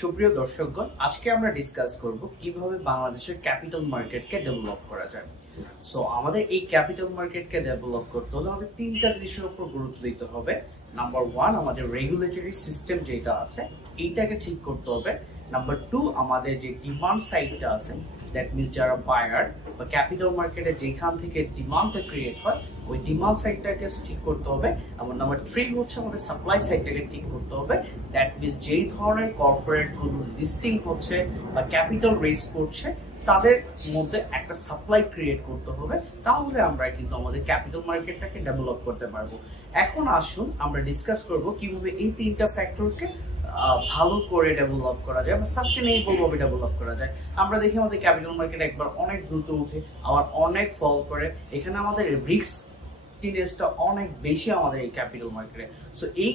সুপ্রিয় দর্শকগণ, আজকে আমরা ডিসকাস করব কিভাবে বাংলাদেশের ক্যাপিটাল মার্কেটকে ডেভেলপ করা যায়। সো আমাদের এই ক্যাপিটাল মার্কেটকে ডেভেলপ করতে হলে আমাদের তিনটা জিনিসের উপর গুরুত্ব দিতে হবে। নাম্বার ওয়ান, আমাদের রেগুলেটরি সিস্টেম যেটা আছে এইটাকে ঠিক করতে হবে। নাম্বার টু, আমাদের যে ডিমান্ড সাইডটা আছে, দ্যাট মিনস যারা বায়ার বা ক্যাপিটাল মার্কেটে যেখান থেকে ডিমান্ডটা ক্রিয়েট হয় ওই ডিমান্ড সাইডটাকে ঠিক করতে হবে। এবং নাম্বার থ্রি হচ্ছে আমাদের সাপ্লাই সাইডটাকে ঠিক করতে হবে। দ্যাট মিনস যেই ধরনের কর্পোরেটগুলো লিস্টিং হচ্ছে বা ক্যাপিটাল রেজ করছে তাদের মধ্যে একটা সাপ্লাই ক্রিয়েট করতে হবে, তাহলে আমরা কিন্তু আমাদের ক্যাপিটাল মার্কেটটাকে ডেভেলপ করতে পারবো। এখন আসুন আমরা ডিসকাস করব কিভাবে এই তিনটা ফ্যাক্টরকে ভালো করে ডেভেলপ করা যায় বা সাস্টেনেবল ভাবে ডেভেলপ করা যায়। আমরা দেখি আমাদের ক্যাপিটাল মার্কেট একবার অনেক দ্রুত উঠে আবার অনেক ফল করে, এখানে আমাদের রিস্ক টা অনেক বেশি আমাদের এই ক্যাপিটাল মার্কেটে। সো এই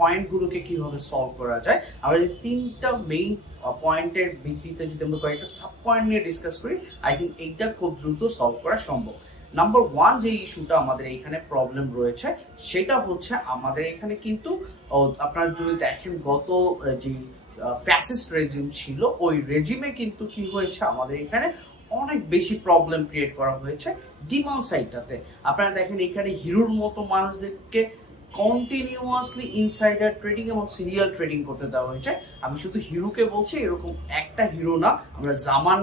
পয়েন্টগুলোকে কিভাবে সলভ করা যায়, আমরা যদি তিনটা মেইন পয়েন্টের ভিত্তিতে যদি আমরা কয়েকটা সাব পয়েন্ট নিয়ে ডিসকাস করি, আই থিঙ্ক এইটা খুব দ্রুত সলভ করা সম্ভব। নাম্বার ওয়ান যে ইস্যুটা আমাদের এইখানে প্রবলেম রয়েছে সেটা হচ্ছে আমাদের এখানে কিন্তু আপনারা যদি দেখেন গত যে ফ্যাসিস্ট রেজিম ছিল ওই রেজিমে কিন্তু কি হয়েছে, আমাদের এখানে অনেক বেশি প্রবলেম ক্রিয়েট করা হয়েছে ডিমান্ড সাইডটাতে। আপনারা দেখেন এখানে হিরোর মতো মানুষদেরকে কন্টিনিউয়াসলি ইনসাইডার ট্রেডিং এবং সিরিয়াল ট্রেডিং করতে দেওয়া হয়েছে। আমি শুধু হিরোকে বলছি, এরকম একটা হিরো না, আমরা জামান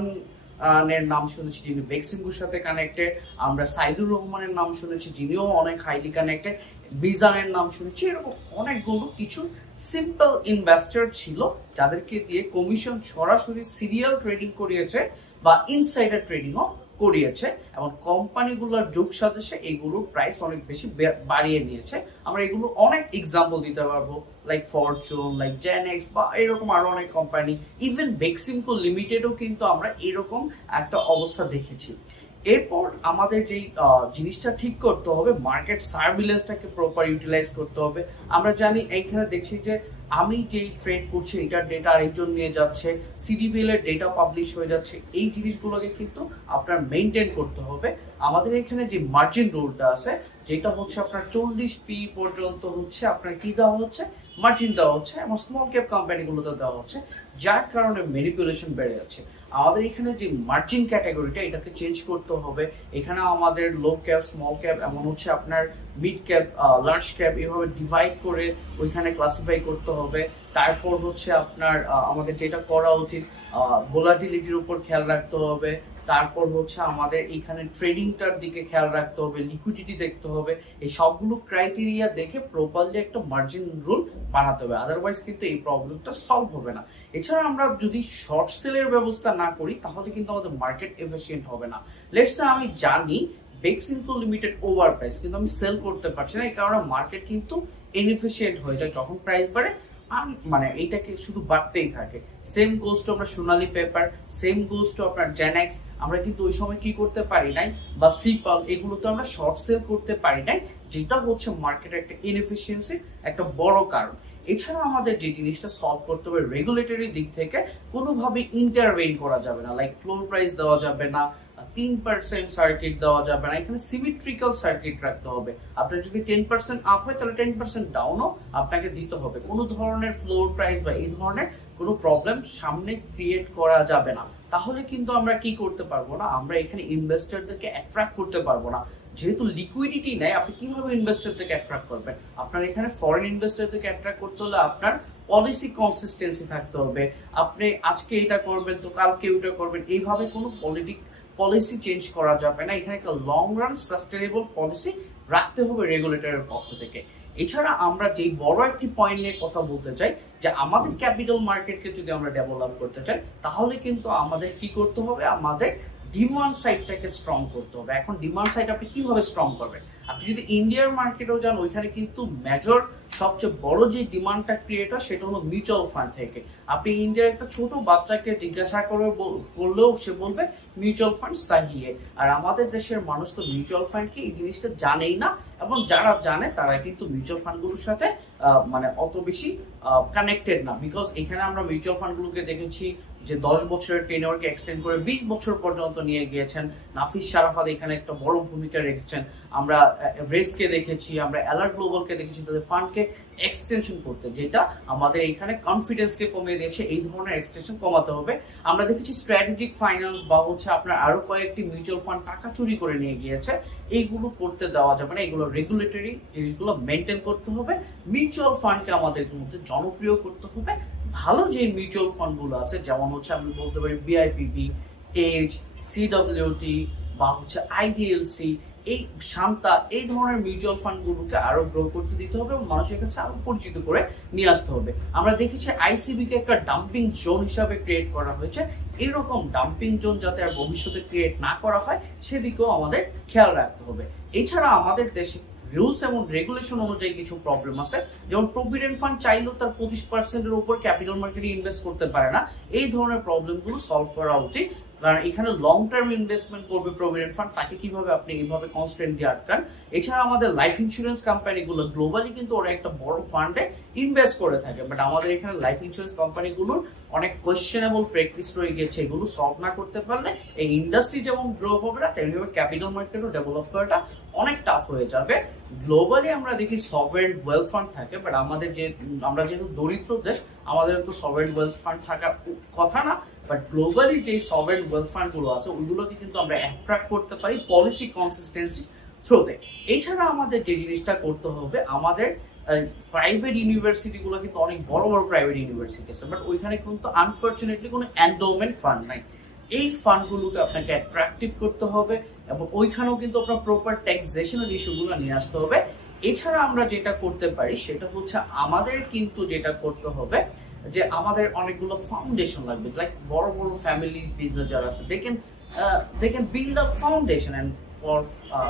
এর নাম শুনেছি যিনি বেক্সিমকোর সাথে কানেক্টেড, আমরা সাইদুর রহমানের নাম শুনেছি যিনিও অনেক হাইলি কানেক্টেড, বিজানের নাম শুনেছি, এরকম অনেকগুলো কিছু সিম্পল ইনভেস্টর ছিল যাদেরকে দিয়ে কমিশন সরাসরি সিরিয়াল ট্রেডিং করিয়েছে বা ইনসাইডার ট্রেডিংও করিয়েছে এবং কোম্পানিগুলোর যোগ সাজেশে এইগুলোর প্রাইস অনেক বেশি বাড়িয়ে নিয়েছে। আমরা এগুলো অনেক এক্সাম্পল দিতে পারবো, লাইক ফরচুন, লাইক জেনেক্স বা এরকম আরো অনেক কোম্পানি, ইভেন বেক্সিমকো লিমিটেডও কিন্তু আমরা এরকম একটা অবস্থা দেখেছি। এরপর আমাদের যেই জিনিসটা ঠিক করতে হবে, মার্কেট সার্ভিলেন্সটাকে প্রপার ইউটিলাইজ করতে হবে। আমরা জানি এইখানে দেখছি যে আমি যেই ট্রেড করছি এটার ডেটা আরেকজন নিয়ে যাচ্ছে, সিডিবিএল এর ডেটা পাবলিশ হয়ে যাচ্ছে, এই জিনিসগুলোকে কিন্তু আপনার মেনটেন করতে হবে। আমাদের এখানে যে মার্জিন রুলটা আছে যেটা হচ্ছে আপনার 40p পর্যন্ত হচ্ছে আপনার কি দেওয়া হচ্ছে, মার্জিন দেওয়া হচ্ছে এবং স্মল ক্যাপ কোম্পানিগুলোতে দেওয়া হচ্ছে, যার কারণে ম্যানিপুলেশন বেড়ে যাচ্ছে। আমাদের এখানে যে মার্জিন ক্যাটাগরিটা এটাকে চেঞ্জ করতে হবে। এখানে আমাদের লো ক্যাপ, স্মল ক্যাপ এমন হচ্ছে আপনার মিড ক্যাপ, লার্জ ক্যাপ এভাবে ডিভাইড করে ওইখানে ক্লাসিফাই করতে হবে। তারপর হচ্ছে আপনার আমাদের যেটা করা উচিত, ভোলাটিলিটির উপর খেয়াল রাখতে হবে। তারপর হচ্ছে আমাদের এইখানে ট্রেডিংটার দিকে খেয়াল রাখতে হবে, লিকুইডিটি দেখতে হবে। এই সবগুলো ক্রাইটেরিয়া দেখে প্রপারলি একটা মার্জিন রুল বানাতে হবে, আদারওয়াইজ কিন্তু এই প্রবলেমটা সলভ হবে না। এছাড়া আমরা যদি শর্ট সেলের ব্যবস্থা না করি তাহলে কিন্তু আমাদের মার্কেট এফিশিয়েন্ট হবে না। লেটস সে আমি জানি বেক্সিমকো লিমিটেড ওভার প্রাইস, কিন্তু আমি সেল করতে পারছি না, এই কারণে মার্কেট কিন্তু ইনএফিশিয়েন্ট হয়ে যায়। যখন প্রাইস বাড়ে মানে এইটাকে শুধু বাড়তেই থাকে। সেম গোজ টু আমরা সোনালী পেপার, সেম গোজ টু আপনার জেনেক্স, আমরা কিন্তু ওই সময় কি করতে পারি নাই, বা সিপাল, এগুলোতে আমরা শর্ট সেল করতে পারি নাই, যেটা হচ্ছে মার্কেটের একটা ইনএফিসিয়েন্সি একটা বড় কারণ। এছাড়া আমাদের যে জিনিসটা সলভ করতে হবে, রেগুলেটরি দিক থেকে কোনোভাবে ইন্টারভেইন করা যাবে না, লাইক ফ্লোর প্রাইস দেওয়া যাবে না, 3% সার্কিট দেওয়া যাবে না, এখানে সিমেট্রিক্যাল সার্কিট রাখতে হবে। আপনার যদি 10% আপ হয় তাহলে 10% ডাউনও আপনাকে দিতে হবে। কোনো ধরনের ফ্লোর প্রাইস বা এই ধরনের কোনো প্রবলেম সামনে ক্রিয়েট করা যাবে না, তাহলে কিন্তু আমরা কি করতে পারবো না, আমরা এখানে ইনভেস্টরদেরকে অ্যাট্রাক্ট করতে পারবো না। যেহেতু লিকুইডিটি নেই, আপনি কিভাবে ইনভেস্টরদেরকে অ্যাট্রাক্ট করবেন? আপনার এখানে ফরেন ইনভেস্টরদেরকে অ্যাট্রাক্ট করতে হলে আপনার পলিসি কনসিস্টেন্সি থাকতে হবে। আপনি আজকে এটা করবেন তো কালকে ওটা করবেন, এইভাবে কোনো পলিসি চেঞ্জ করা যাবে না। এখানে একটা লং রান সাস্টেনেবল পলিসি রাখতে হবে রেগুলেটরের পক্ষ থেকে। এছাড়া আমরা যেই বড় একটি পয়েন্ট নিয়ে কথা বলতে চাই, যে আমাদের ক্যাপিটাল মার্কেটকে যদি আমরা ডেভেলপ করতে চাই তাহলে কিন্তু আমাদের কি করতে হবে, আমাদের ডিমান্ড সাইডটাকে স্ট্রং করতে হবে। এখন ডিমান্ড সাইড আপনি কিভাবে স্ট্রং করবেন? আপনি যদি ইন্ডিয়ার মার্কেটেও যান, ওইখানে কিন্তু মেজর সবচেয়ে বড় যে ডিমান্ডটা ক্রিয়েট হয় সেটা হলো মিউচুয়াল ফান্ড থেকে। আপনি ইন্ডিয়ার একটা ছোট বাচ্চাকে জিজ্ঞাসা করলেও সে বলবে মিউচুয়াল ফান্ড চাহিয়ে। আর আমাদের দেশের মানুষ তো মিউচুয়াল ফান্ড কি এই জিনিসটা জানেই না, এবং যারা জানে তারা কিন্তু মিউচুয়াল ফান্ডগুলোর সাথে মানে অত বেশি কানেক্টেড না। বিকজ এখানে আমরা মিউচুয়াল ফান্ডগুলোকে দেখেছি যে 10 বছরের টেনিওরকে এক্সটেন্ড করে 20 বছর পর্যন্ত নিয়ে গিয়েছেন। নাফিস শারাফাত এখানে একটা বড় ভূমিকা রেখেছেন। আমরা রেসকে দেখেছি, আমরা অ্যালার্ট গ্লোবালকে দেখেছি তাদের ফান্ডকে এক্সটেনশন করতে, যেটা আমাদের এখানে কনফিডেন্সকে কমিয়ে দিয়েছে। এই ধরনের এক্সটেনশন কমাতে হবে। আমরা দেখেছি স্ট্র্যাটেজিক ফাইন্যান্স বা হচ্ছে আপনার আরো কয়েকটি মিউচুয়াল ফান্ড টাকা চুরি করে নিয়ে গিয়েছে, এইগুলো করতে দেওয়া যাবে না। এগুলো রেগুলেটরি জিনিসগুলো মেনটেন করতে হবে। মিউচুয়াল ফান্ডকে আমাদের মধ্যে জনপ্রিয় করতে হবে। ভালো যে মিউচুয়াল ফান্ডগুলো আছে, যেমন হচ্ছে আমি বলতে পারি বিআইপিবি, এজ, সিডব্লিউটি বা হচ্ছে আইডিএলসি, এই শান্তা, এই ধরনের মিউচুয়াল ফান্ডগুলোকে আরো গ্রো করতে দিতে হবে এবং মানুষের কাছে আরো পরিচিত করে নিয়ে আসতে হবে। আমরা দেখেছি আইসিবি কে একটা ডাম্পিং জোন হিসাবে ক্রিয়েট করা হয়েছে। এরকম ডাম্পিং জোন যাতে আর ভবিষ্যতে ক্রিয়েট না করা হয় সেদিকেও আমাদের খেয়াল রাখতে হবে। এছাড়া আমাদের দেশে রুলস এবং রেগুলেশন অনুযায়ী কিছু প্রবলেম আছে, যেমন প্রভিডেন্ট ফান্ড চাইলেও তার 25%-এর উপর ক্যাপিটাল মার্কেটে ইনভেস্ট করতে পারে না। এই ধরনের প্রবলেমগুলো সলভ করা উচিত, কারণ এখানে লং টার্ম ইনভেস্টমেন্ট করবে প্রভিডেন্ট ফান্ড, তাকে কিভাবে আপনি এইভাবে কনস্ট্যান্ট দিয়ে আটকান। এছাড়া আমাদের লাইফ ইন্স্যুরেন্স কোম্পানিগুলো গ্লোবালি কিন্তু ওরা একটা বড় ফান্ডে ইনভেস্ট করে থাকে, বাট আমাদের এখানে লাইফ ইন্স্যুরেন্স কোম্পানিগুলোর অনেক কোয়েশ্চেনেবল প্র্যাকটিস রয়ে গেছে। এগুলো সলভ না করতে পারলে এই ইন্ডাস্ট্রি যেমন গ্রো হবে না, তেমনিভাবে ক্যাপিটাল মার্কেটও ডেভেলপ করাটা অনেক টাফ হয়ে যাবে। গ্লোবালি আমরা দেখি সভরেন ওয়েলথ ফান্ড থাকে, বাট আমাদের আমরা যেহেতু দরিদ্র দেশ, আমাদের তো সভরেন ওয়েলথ ফান্ড থাকার কথা না। বাট গ্লোবালি যে সভরেন ওয়েলথ ফান্ড গুলো আছে ওইগুলোকে কিন্তু আমরা অ্যাট্রাক্ট করতে পারি পলিসি কনসিস্টেন্সি থ্রুতে। এছাড়া আমাদের যে জিনিসটা করতে হবে, আমাদের প্রাইভেট ইউনিভার্সিটি গুলো কিন্তু অনেক বড় বড় প্রাইভেট ইউনিভার্সিটি আছে, বাট ওইখানে কিন্তু আনফর্চুনেটলি কোনো এন্ডোমেন্ট ফান্ড নাই। এই ফান্ডগুলোকে আপনাকে অ্যাট্রাক্টিভ করতে হবে এবং ওইখানেও কিন্তু আপনার প্রপার ট্যাক্সেশনের ইস্যুগুলো নিয়ে আসতে হবে। এছাড়া আমরা যেটা করতে পারি সেটা হচ্ছে আমাদের কিন্তু যেটা করতে হবে যে আমাদের অনেকগুলো ফাউন্ডেশন লাগবে, লাইক বড় বড় ফ্যামিলি বিজনেস যারা আছে they can build a foundation and for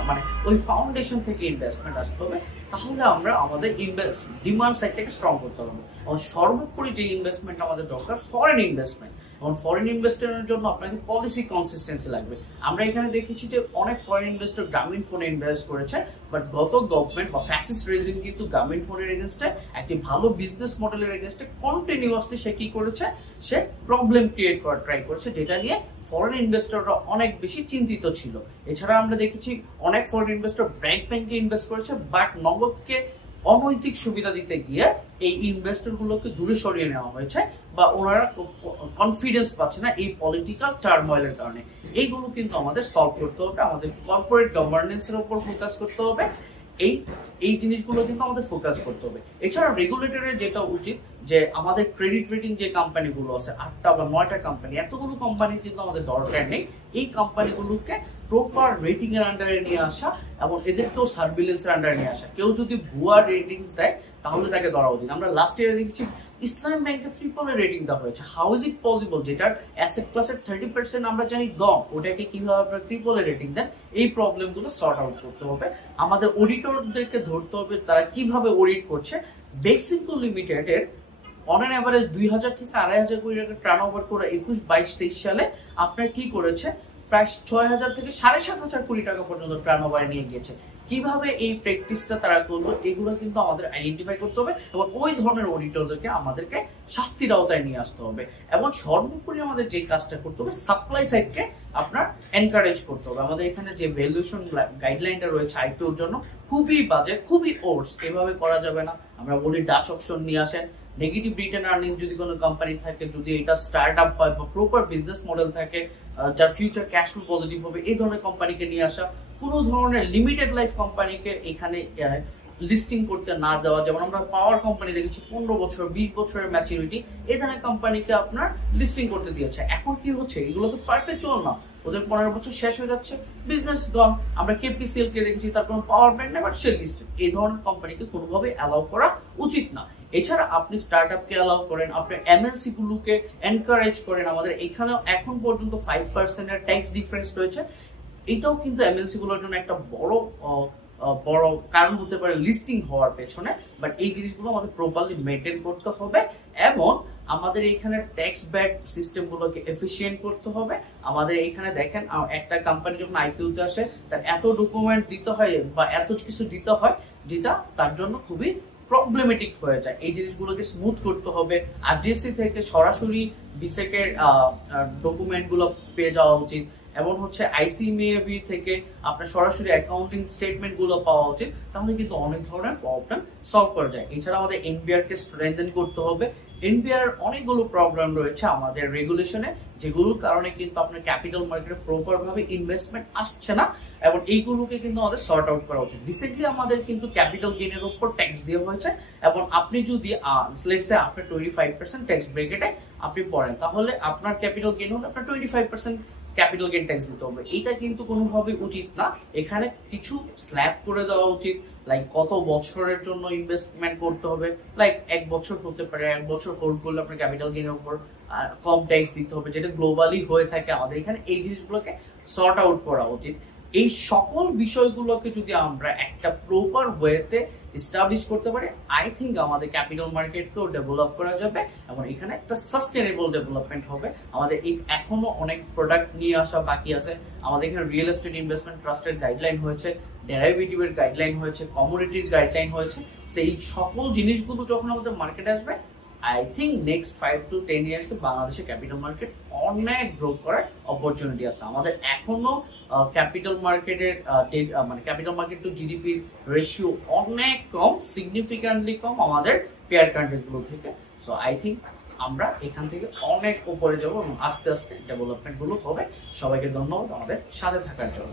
মানে ওই ফাউন্ডেশন থেকে ইনভেস্টমেন্ট আসতে হবে। তাহলে আমরা আমাদের ডিমান্ড সাইডটাকে স্ট্রং করতে হবে। এবং সর্বোপরি যে ইনভেস্টমেন্ট আমাদের দরকার ফরেন ইনভেস্টমেন্ট, এবং ফরেন ইনভেস্টমেন্টের জন্য আপনাকে পলিসি কনসিস্টেন্সি লাগবে। আমরা এখানে দেখেছি যে অনেক ফরেন ইনভেস্টর গ্রামীণ ফোনে ইনভেস্ট করেছে, বাট গত গভর্নমেন্ট বা ফ্যাসিস্ট রেজিম কিন্তু গ্রামীণ ফোনের এগেনস্টে একটি ভালো বিজনেস মডেলের এগেনস্টে কন্টিনিউয়াসলি সে কি করেছে, সে প্রবলেম ক্রিয়েট করার ট্রাই করেছে, যেটা নিয়ে ফরেন ইনভেস্টররা অনেক বেশি চিন্তিত ছিল। এছাড়া আমরা দেখেছি অনেক ফরেন ইনভেস্টর ব্যাংকে ইনভেস্ট করেছে, বাট নগদকে অনৈতিক সুবিধা দিতে গিয়ে এই ইনভেস্টর গুলোকে দূরে সরিয়ে নেওয়া হয়েছে, বা ওনারা কনফিডেন্স পাচ্ছে না এই পলিটিক্যাল টার্ময়েলের কারণে। এইগুলো কিন্তু আমাদের সলভ করতে হবে। আমাদের কর্পোরেট গভর্নেন্সের উপর ফোকাস করতে হবে। এই জিনিসগুলো কিন্তু আমাদের ফোকাস করতে হবে। এছাড়া রেগুলেটরের যেটা উচিত যে আমাদের ক্রেডিট রেটিং যে কোম্পানিগুলো আছে 8টা বা 9টা কোম্পানি, এতগুলো কোম্পানি কিন্তু আমাদের দরকার নেই। এই কোম্পানিগুলোকে প্রপার রেটিং এর আন্ডারে নিয়ে আসা এবং এদেরকেও সার্ভিলেন্সের আন্ডারে নিয়ে আসা। কেউ যদি ভুয়া রেটিংস দেয় তাহলে তাকে ধরা উচিত। আমরা লাস্ট ইয়ারে দেখেছি ইসলাম ব্যাংকে ট্রিপল এ রেটিং দেওয়া হয়েছে। How is it possible? যেটার অ্যাসেট ক্লাসের 30% আমরা জানি গম, ওটাকে কিভাবে আপনারা ট্রিপল এ রেটিং দেন? এই প্রবলেমগুলো সর্ট আউট করতে হবে। আমাদের অডিটরদেরকে ধরতে হবে তারা কিভাবে অডিট করছে। বেক্সিমকো লিমিটেডের অন অ্যান অ্যাভারেজ 2000 থেকে 2500 কোটি টাকা টার্ন ওভার করে 21-22-23 সালে আপনার কি করেছে, প্রায় 6000 থেকে 7500 কোটি টাকা পর্যন্ত টার্ন ওভারে নিয়ে গিয়েছে। কিভাবে এই প্র্যাকটিসটা তারা করলো, এগুলো কিন্তু আমাদের আইডেন্টিফাই করতে হবে এবং ওই ধরনের অডিটরদেরকে আমাদেরকে শাস্তির আওতায় নিয়ে আসতে হবে। এবং সর্বোপরি আমাদের যে কাজটা করতে হবে, সাপ্লাই সাইডকে আপনার এনকারেজ করতে হবে। আমাদের এখানে যে ভ্যালুয়েশন গাইডলাইনটা রয়েছে আইপিওর জন্য খুবই বাজে, খুবই ওটস, এভাবে করা যাবে না। আমরা বলি ডাচ অকশন নিয়ে আসেন, নেগেটিভ রিটার্ন আর্নিংস যদি কোনো কোম্পানি থাকে, যদি এটা স্টার্ট আপ হয় বা প্রপার বিজনেস মডেল থাকে যার ফিউচার ক্যাশ ফ্লো পজিটিভ হবে, এই ধরনের কোম্পানিকে নিয়ে আসা। কোনো ধরনের লিমিটেড লাইফ কোম্পানিকে এখানে লিস্টিং করতে না দেওয়া। যেমন আমরা পাওয়ার কোম্পানি দেখেছি 15 বছর 20 বছরের ম্যাচুরিটি, এই ধরনের কোম্পানিকে আপনার লিস্টিং করতে দিয়েছে। এখন কি হচ্ছে, এগুলো তো পারপেচুয়াল না, ওদের 15 বছর শেষ হয়ে যাচ্ছে, বিজনেস গন। আমরা কেপিসিএল কে দেখেছি, তার কোনো পাওয়ার ব্র্যান্ড নেই, বাট সে লিস্টেড। এই ধরনের কোম্পানিকে কোনোভাবে অ্যালাউ করা উচিত না। এছাড়া আপনি স্টার্টআপকে অ্যালাউ করেন, আপনি এমএনসি গুলোকে এনকারেজ করেন। আমাদের এখানেও এখন পর্যন্ত 5% এর ট্যাক্স ডিফারেন্স রয়েছে। এটাও কিন্তু এমএনসি গুলোর জন্য একটা বড় কারণ হতে পারে লিস্টিং হওয়ার পেছনে। বাট এই জিনিসগুলো আমাদের প্রপারলি মেনটেন করতে হবে এবং আমাদের এইখানে ট্যাক্স ব্যাট সিস্টেম গুলোকে এফিশিয়েন্ট করতে হবে। আমাদের এইখানে দেখেন, একটা কোম্পানি যখন আইপিওতে আসে তার এত ডকুমেন্ট দিতে হয় বা এত কিছু দিতে হয়, যেটা তার জন্য খুবই প্রবলেমেটিক হয়ে যায়। এই জিনিসগুলোকে স্মুথ করতে হবে। আরজিএসসি থেকে সরাসরি বিসেকের ডকুমেন্ট গুলো পেয়ে যাওয়া উচিত। এবং হচ্ছে আইসিএমএবি থেকে আপনার সরাসরি অ্যাকাউন্টিং স্টেটমেন্ট গুলো পাওয়া উচিত, তাহলে কিন্তু অনেক ধরনের প্রবলেম সলভ করা যায়। এছাড়া আমাদের এনবিআর কে স্ট্রেনথেন করতে হবে। এনবিআর অনেকগুলো প্রবলেম রয়েছে আমাদের রেগুলেশনে, যেগুলোর কারণে কিন্তু আপনার ক্যাপিটাল মার্কেটে প্রপার ভাবে ইনভেস্টমেন্ট আসছে না, এবং এইগুলোকে কিন্তু আমাদের সর্ট আউট করা উচিত। রিসেন্টলি আমাদের কিন্তু ক্যাপিটাল গেইনের উপর ট্যাক্স দেওয়া হয়েছে, এবং আপনি যদি লেটস সে আপনার 25% ট্যাক্স ব্র্যাকেটে আপনি পড়েন, তাহলে আপনার ক্যাপিটাল গেইন হলে আপনার 25% ক্যাপিটাল গেইন ট্যাক্স দিতে হবে। এটা কিন্তু কোনোভাবে উচিত না। এখানে কিছু স্ল্যাব করে দেওয়া উচিত, লাইক কত বছরের জন্য ইনভেস্টমেন্ট করতে হবে, লাইক 1 বছর হতে পারে, 1 বছর হোল্ড করলে আপনার ক্যাপিটাল গেইনের উপর কম ট্যাক্স দিতে হবে, যেটা গ্লোবালি হয়ে থাকে আমাদের এখানে। এই জিনিসগুলোকে সর্ট আউট করা উচিত। এই সকল বিষয়গুলোকে যদি আমরা একটা প্রপার ওয়েতে এস্টাবলিশ করতে পারি, আই থিঙ্ক আমাদের ক্যাপিটাল মার্কেটকেও ডেভেলপ করা যাবে, এবং এখানে একটা সাস্টেনেবল ডেভেলপমেন্ট হবে। আমাদের এখনো অনেক প্রোডাক্ট নিয়ে আসা বাকি আছে। আমাদের এখানে রিয়েল এস্টেট ইনভেস্টমেন্ট ট্রাস্টের গাইডলাইন হয়েছে, ডেরাইভেটিভের গাইডলাইন হয়েছে, কমোডিটির গাইডলাইন হয়েছে। সেই সকল জিনিসগুলো যখন আমাদের মার্কেটে আসবে, আই থিঙ্ক নেক্সট 5 to 10 ইয়ার্সে বাংলাদেশের ক্যাপিটাল মার্কেট অনেক গ্রো করার অপরচুনিটি আছে। আমাদের এখনো ক্যাপিটাল মার্কেটের মানে ক্যাপিটাল মার্কেট টু জিডিপির রেশিও অনেক কম, সিগনিফিক্যান্টলি কম আমাদের পেয়ার কান্ট্রিজ গুলো থেকে। সো আই থিঙ্ক আমরা এখান থেকে অনেক উপরে যাব, এবং আস্তে আস্তে ডেভেলপমেন্ট গুলো হবে। সবাইকে ধন্যবাদ আমাদের সাথে থাকার জন্য।